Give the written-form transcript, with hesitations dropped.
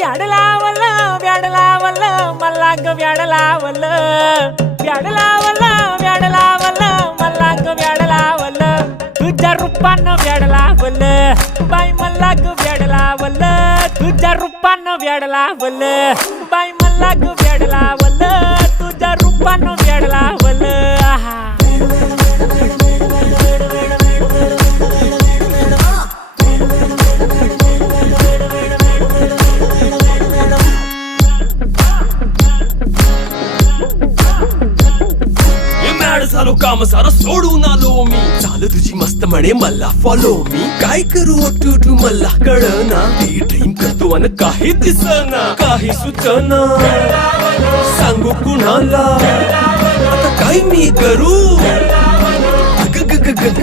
व्याड लावलं व्याड लावलं मला ग व्याड लावलं व्याड लावलं व्याड लावलं मला ग व्याड लावलं तुझ्या रूपानं व्याड लावलं बाई मला ग व्याड लावलं तुझ्या रूपानं व्याड लावलं बाई मला ग व्याड लावलं तुझ्या रूपानं व्याड लावलं आहा झालो काम सारं सोडून आलो मी चाल तुझी मस्त म्हणे मला फॉलो मी काय करू टू मला कळना ती ड्रीम करतो आणि काही दिसना काही सुचना सांगू कुणाला आता काय मी करू